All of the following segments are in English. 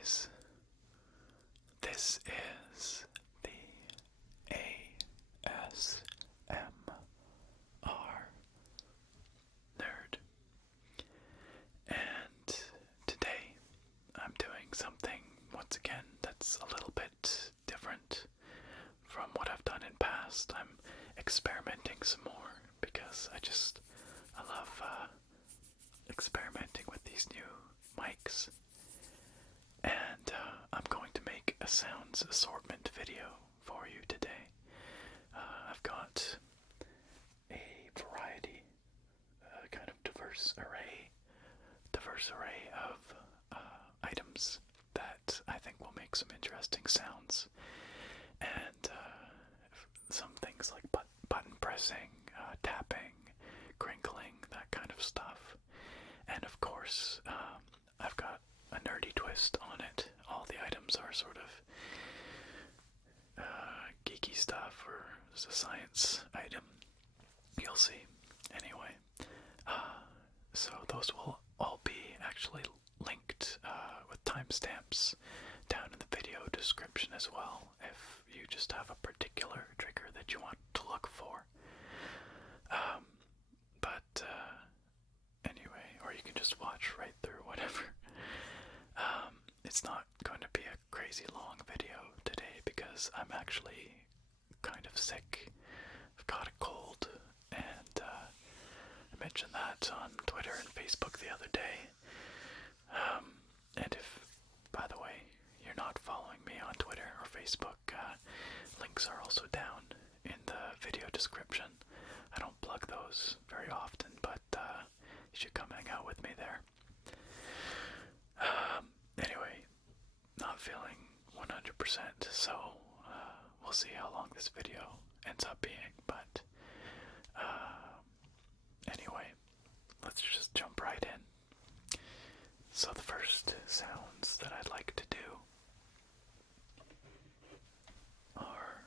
guys. This is the ASMR Nerd. And today I'm doing something, once again, that's a little bit different from what I've done in past. I'm experimenting some more because I love experimenting with these new mics. And I'm going to make a sounds assortment video for you today. I've got a variety, kind of diverse array of items that I think will make some interesting sounds. And some things like button pressing, tapping, crinkling, that kind of stuff. And of course, I've got a nerdy twist on it. All the items are sort of geeky stuff, or it's a science item. You'll see. Anyway, so those will all be actually linked with timestamps down in the video description as well, if you just have a particular trigger that you want to look for. But anyway, or you can just watch right through, whatever. It's not going to be a crazy long video today because I'm actually kind of sick. I've got a cold, and I mentioned that on Twitter and Facebook the other day. And if, by the way, you're not following me on Twitter or Facebook, links are also down in the video description. I don't plug those very often, but you should come hang out with me there. Anyway, not feeling 100%, so we'll see how long this video ends up being, but anyway, let's just jump right in. So the first sounds that I'd like to do are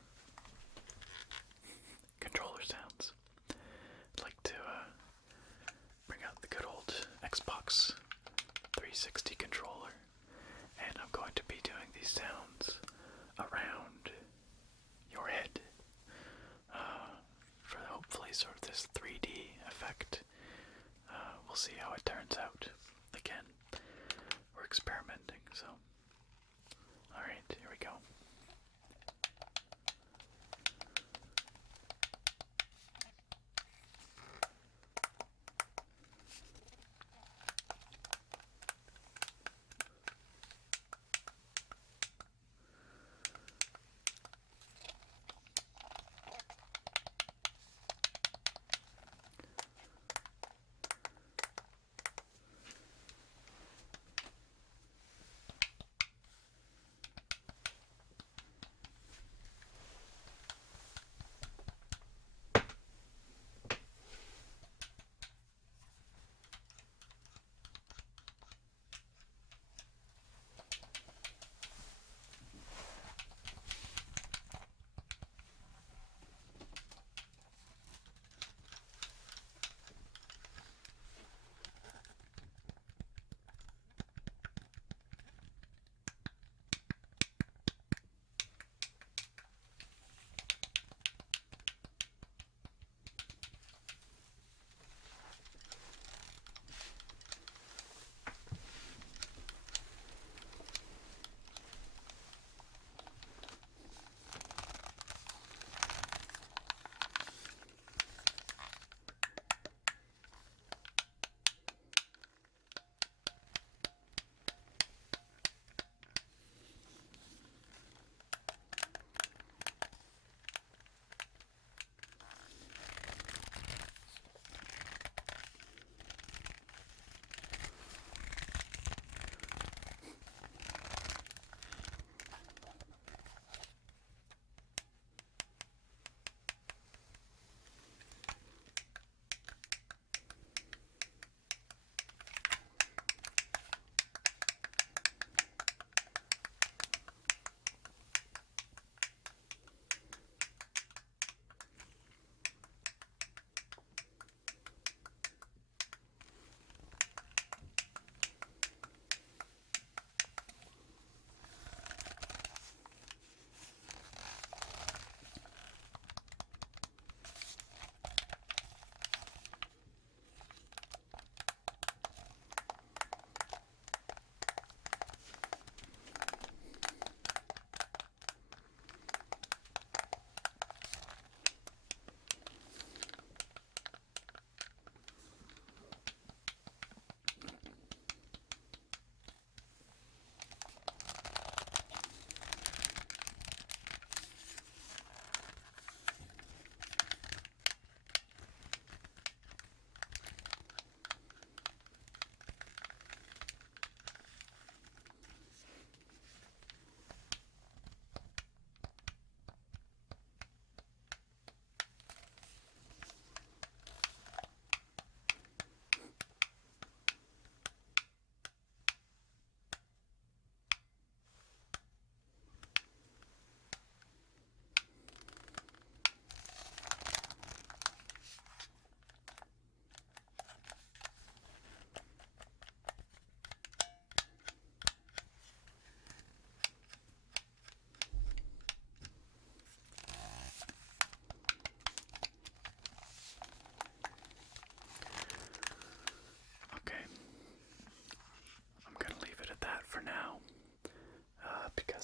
controller sounds. I'd like to bring out the good old Xbox 360 controller, and I'm going to be doing these sounds around your head for hopefully sort of this 3D effect. We'll see how it turns out. Again, we're experimenting, so alright, here we go.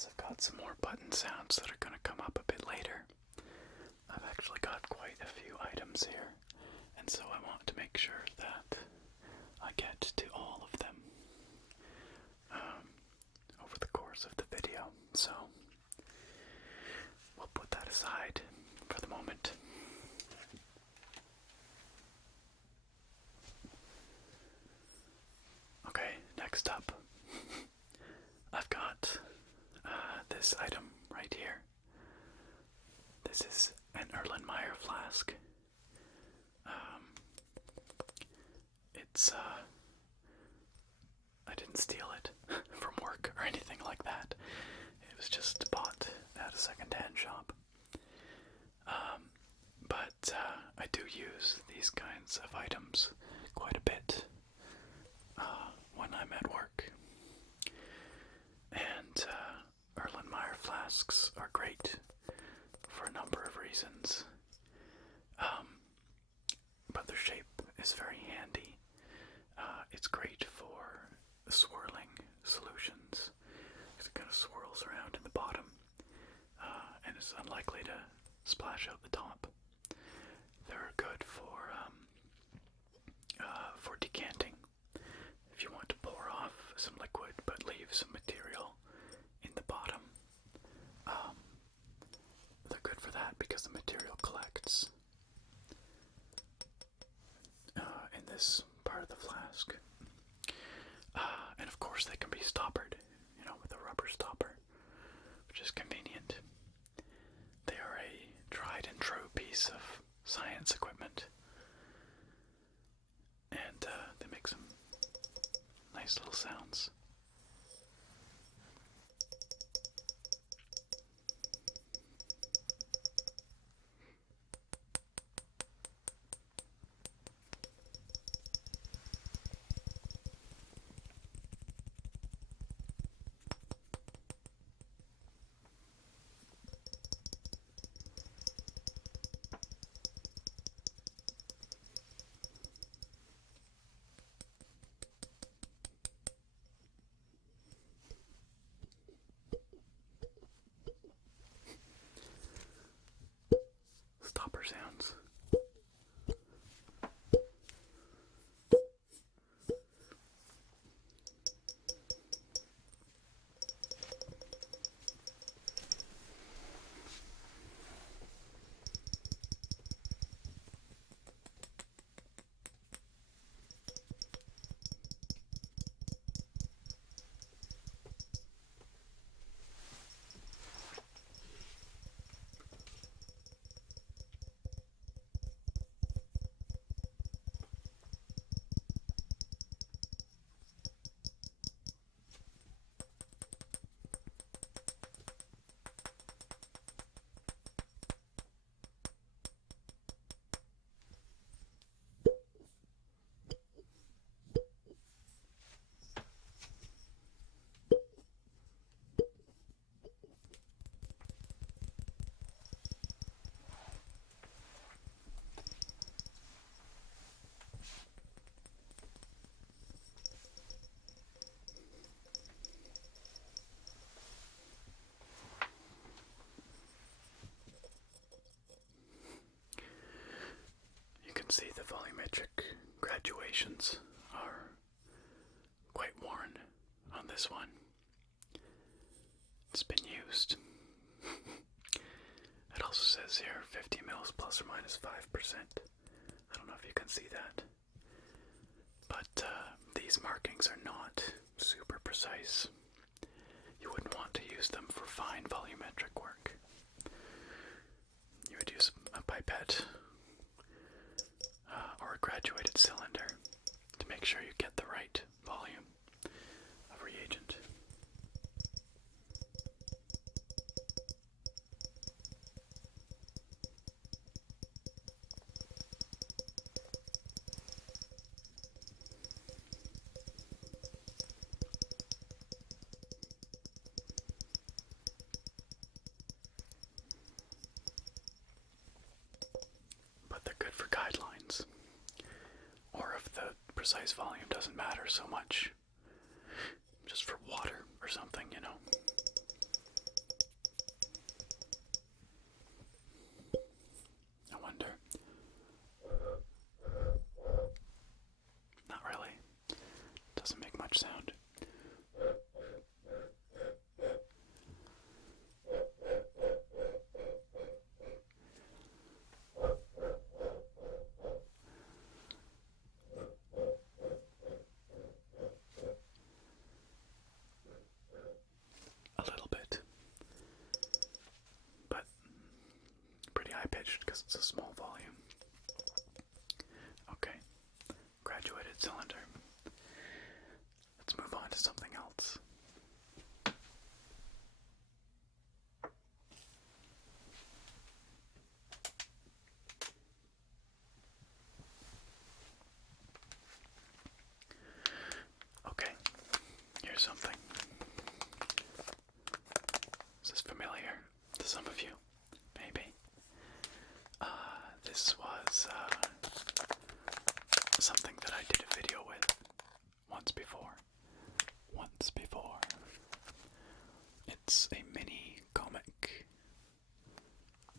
because I've got some more button sounds that are going to come up a bit later. I've actually got quite a few items here, and so I want to make sure that I get to all of them over the course of the video. So we'll put that aside for the moment. Okay, next up, I've got this item right here. This is an Erlenmeyer flask. I didn't steal it from work or anything like that. It was just bought at a second-hand shop. But I do use these kinds of items quite a bit when I'm at work. And Erlenmeyer flasks are great for a number of reasons. But their shape is very handy. It's great for swirling solutions, because it kind of swirls around in the bottom, and it's unlikely to splash out the top. They're good for decanting. If you want to pour off some liquid but leave some material in the bottom, they're good for that because the material collects in this part of the flask. And of course they can be stoppered, with a rubber stopper, which is convenient. They are a tried and true piece of science equipment. And they make some nice little sounds. Stopper sounds. See, the volumetric graduations are quite worn on this one. It's been used. It also says here 50 mils plus or minus 5%. I don't know if you can see that. But these markings are not super precise. You wouldn't want to use them for fine volumetric work. You would use a pipette or a graduated cylinder to make sure you get the right volume of reagent. But they're good for guidelines, or if the precise volume doesn't matter so much, just for water or something, changed because it's a small volume. Okay, graduated cylinder. Let's move on to something else. Okay, here's something. Is this familiar to some of you? Maybe. This was something that I did a video with once before. It's a mini comic.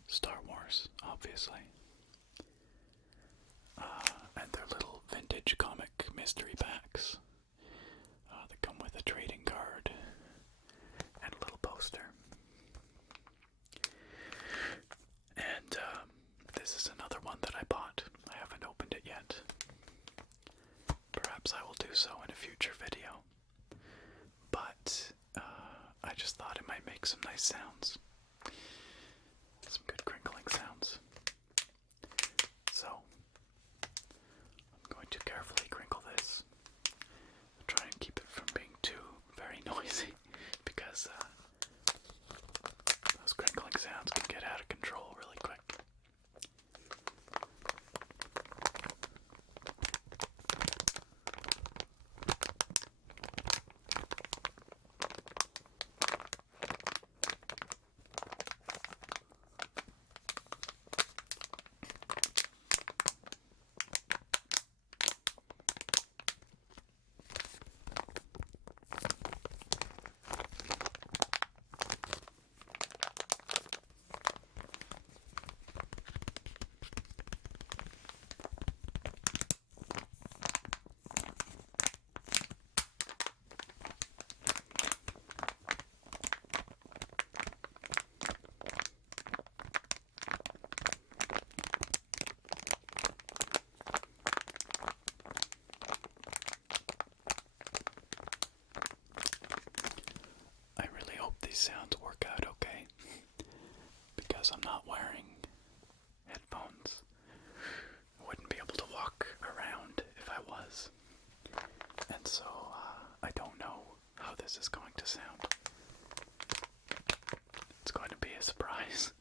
Star Wars, obviously. And they're little vintage comic mystery packs that come with a trading card and a little poster. And this is another one that I bought. I haven't opened it yet. Perhaps I will do so in a future video. But I just thought it might make some nice sounds. Some good crinkling sounds. So, I'm going to carefully crinkle this. Try and keep it from being too very noisy, because those crinkling sounds can get out of control really quick. These sounds work out okay, because I'm not wearing headphones. I wouldn't be able to walk around if I was, and so I don't know how this is going to sound. It's going to be a surprise.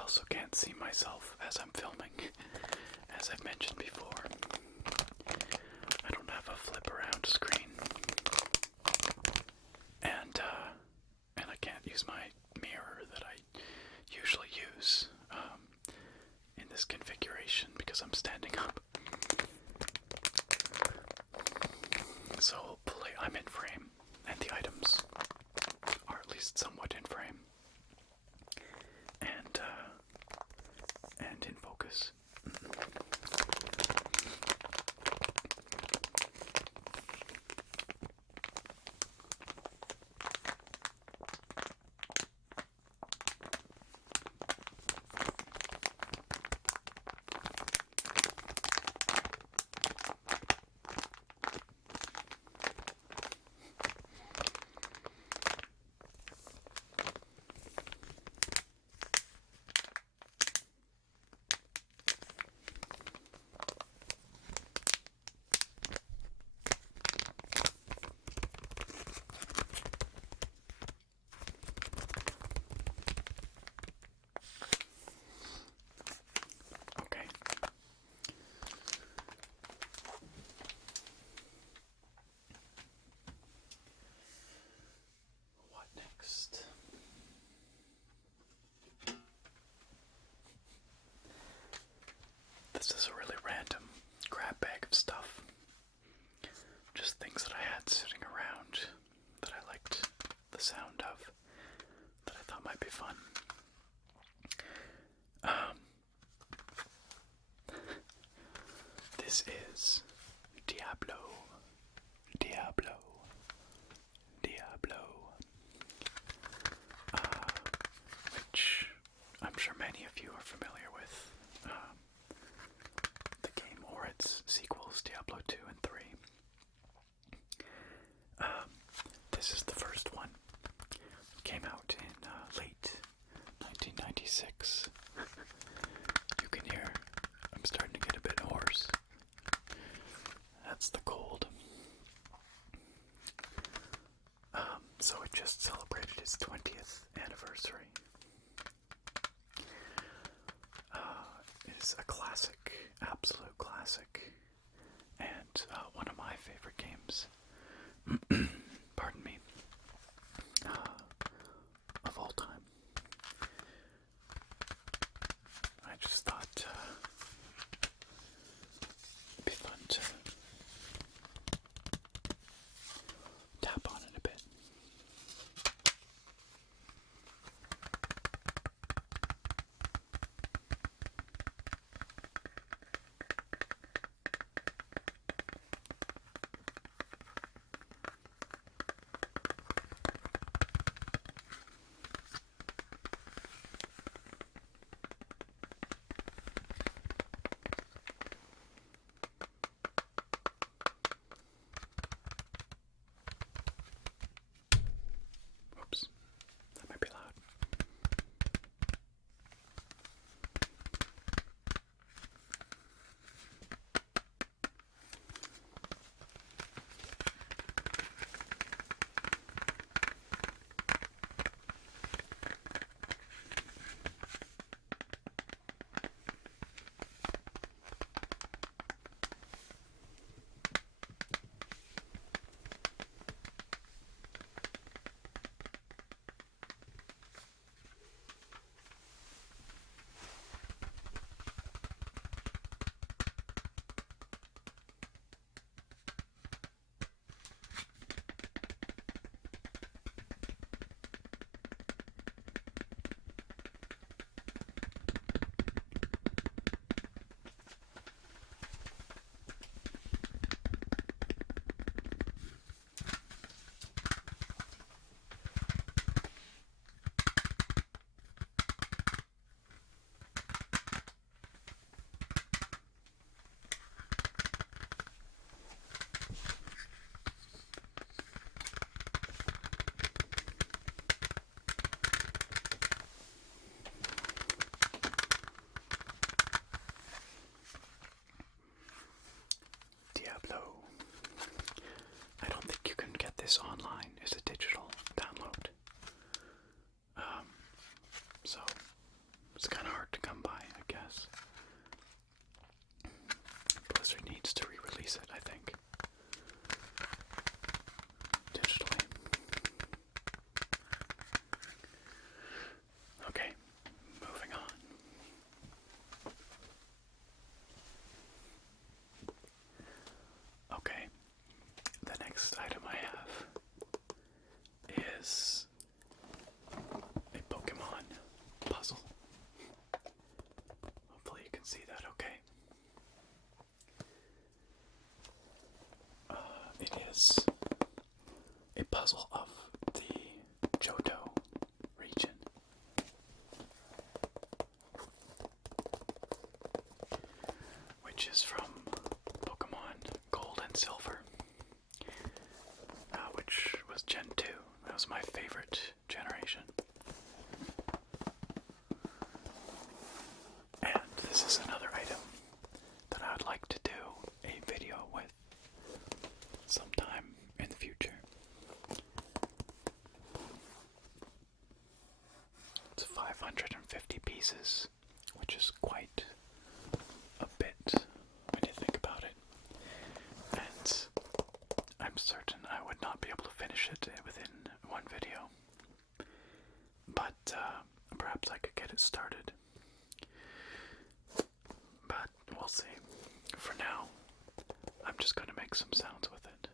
Also can't see myself as I'm filming, as I've mentioned before. I don't have a flip around screen, and I can't use my mirror that I usually use in this configuration because I'm standing up. So hopefully I'm in frame, and the items are at least somewhat in frame. And in focus. This is a really random grab bag of stuff. Just things that I had sitting around that I liked the sound of, that I thought might be fun. This is Diablo, which I'm sure many of you are familiar with. The game or its sequels, Diablo 2 and 3. This is the first one. It came out in late 1996. You can hear I'm starting to get a bit hoarse. That's the cold. So it just celebrated its 20th anniversary. It is a classic, absolute classic, and one of my favorite games. Pardon me. Of all time. I just thought it'd be fun to tap on it a bit. Oops, that might be loud. I don't think you can get this online as a digital download. So it's kind of hard to come by, I guess. Blizzard needs to re-release it, I think, digitally. Okay, moving on. Okay, the next item I have is a Pokémon puzzle. Hopefully you can see that okay. It is a puzzle of the Johto region. Which is from Pokémon Gold and Silver, which was Gen 2. That was my favorite generation. And this is another item that I would like to do a video with sometime in the future. It's 550 pieces, which is quite a bit when you think about it. And I'm certain I would not be able to finish it within one video. But perhaps I could get it started. we'll see. For now, I'm just going to make some sounds with it.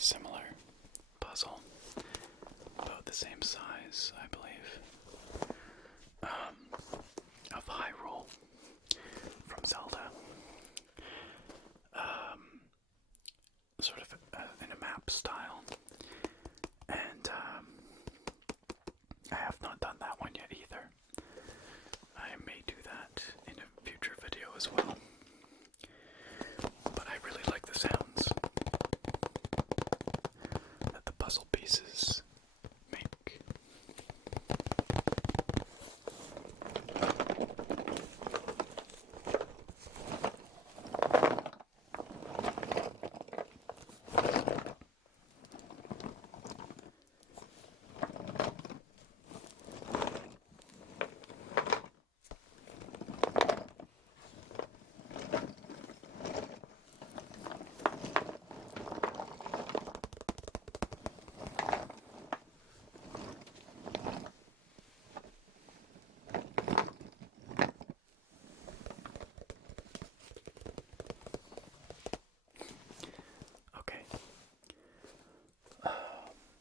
Similar puzzle, about the same size, I believe, of Hyrule from Zelda, sort of in a map style, and I have not done that one yet either. I may do that in a future video as well, but I really like the sounds that the puzzle pieces make.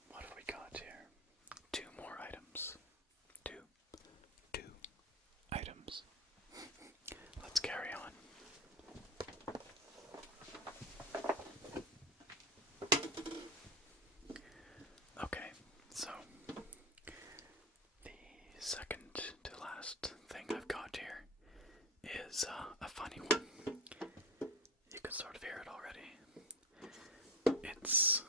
What have we got here? Two more items. Two items. Let's carry on. Okay, so the second to last thing I've got here is a funny one. You can sort of hear it already. It's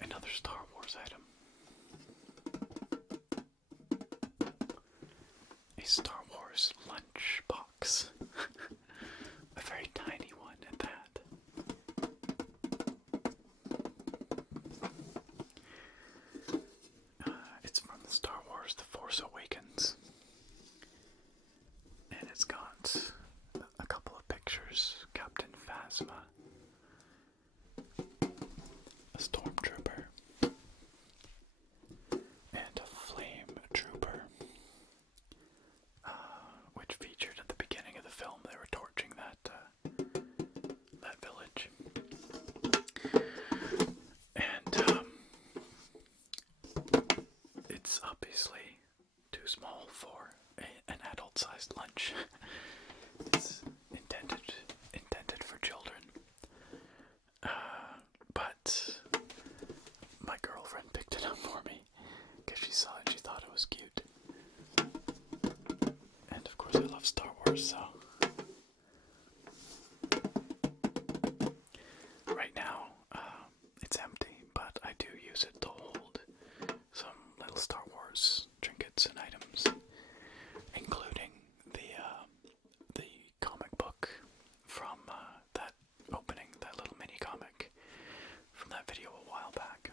another Star Wars item. a Star Wars lunch box. A very tiny one at that. It's from the Star Wars The Force Awakens. And it's got a couple of pictures. Captain Phasma, a stormtrooper, and a flame trooper, which featured at the beginning of the film. They were torching that village, and it's obviously too small for an adult-sized lunch. It's intended for children. But my girlfriend picked it up for me because she saw it, she thought it was cute. And of course I love Star Wars, so right now it's empty, but I do use it to hold some little Star Wars trinkets and items, including the comic book from that opening, that little mini comic from that video a while back.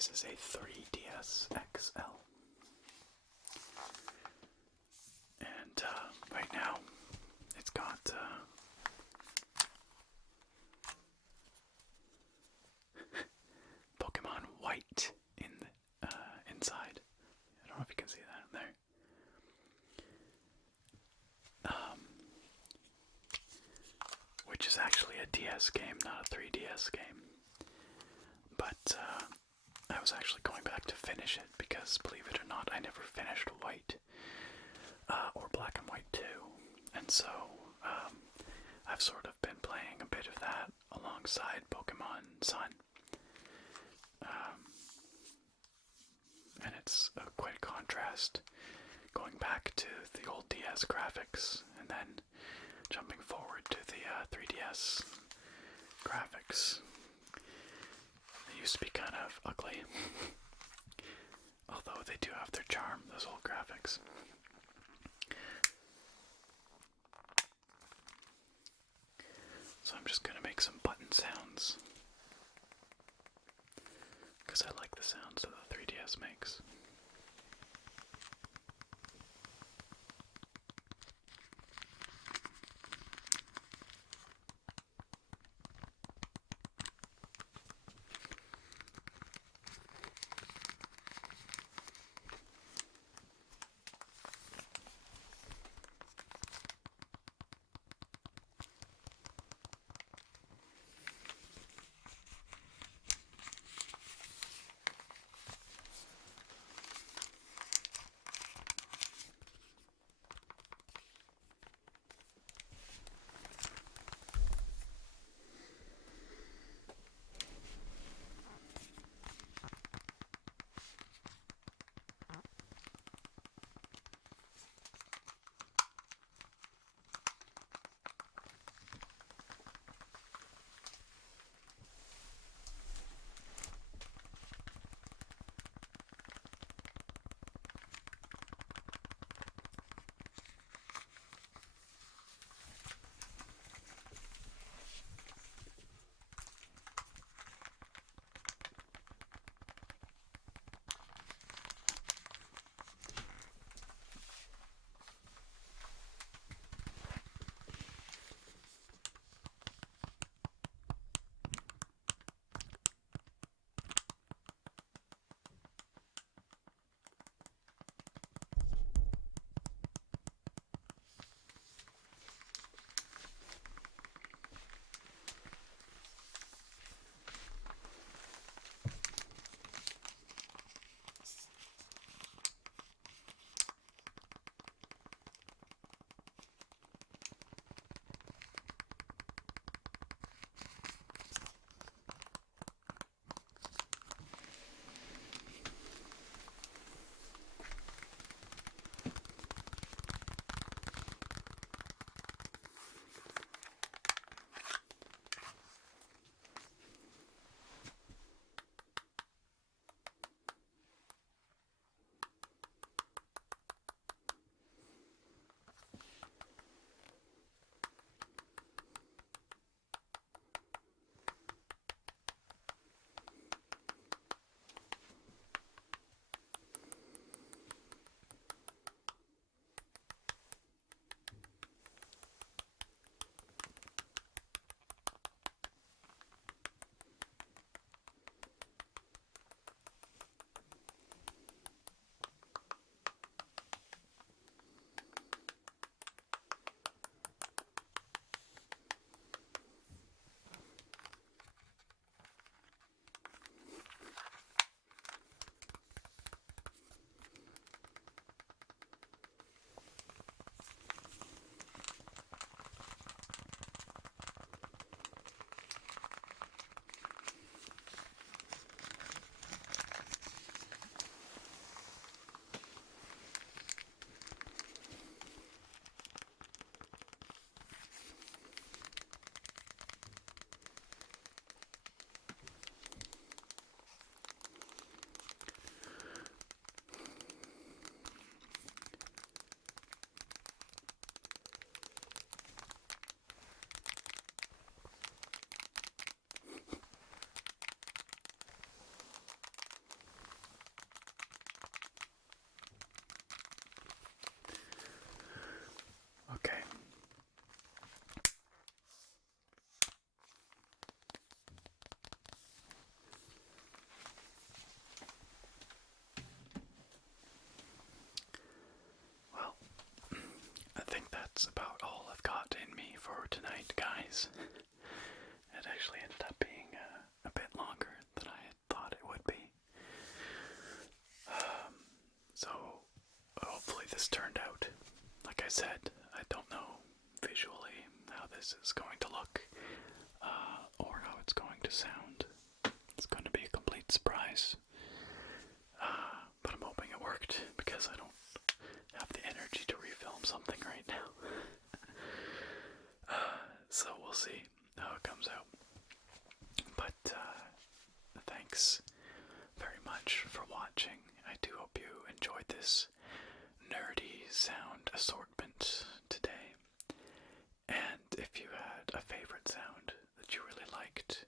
This is a 3DS XL. And right now, it's got Pokemon White inside. I don't know if you can see that in there. Which is actually a DS game, not a 3DS game. But I was actually going back to finish it because, believe it or not, I never finished White or Black and White 2. And so I've sort of been playing a bit of that alongside Pokemon Sun. And it's quite a contrast going back to the old DS graphics and then jumping forward to the 3DS graphics. They used to be kind of ugly, although they do have their charm, those old graphics. So I'm just going to make some button sounds, because I like the sounds that the 3DS makes. said, I don't know visually how this is going to look or how it's going to sound. It's going to be a complete surprise. But I'm hoping it worked because I don't have the energy to refilm something right now. So we'll see how it comes out. But thanks very much for watching. I do hope you enjoyed this nerdy sound assortment today. And if you had a favorite sound that you really liked,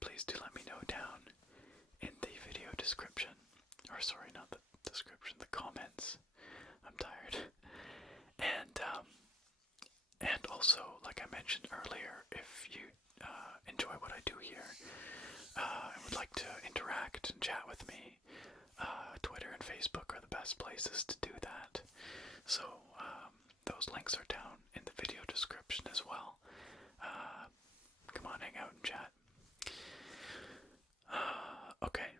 please do let me know down in the video description. Or sorry, not the description, the comments. I'm tired. And also, like I mentioned earlier, if you enjoy what I do here and would like to interact and chat with me, Twitter and Facebook are the best places to do that. So those links are down in the video description as well. Come on, hang out and chat. Okay,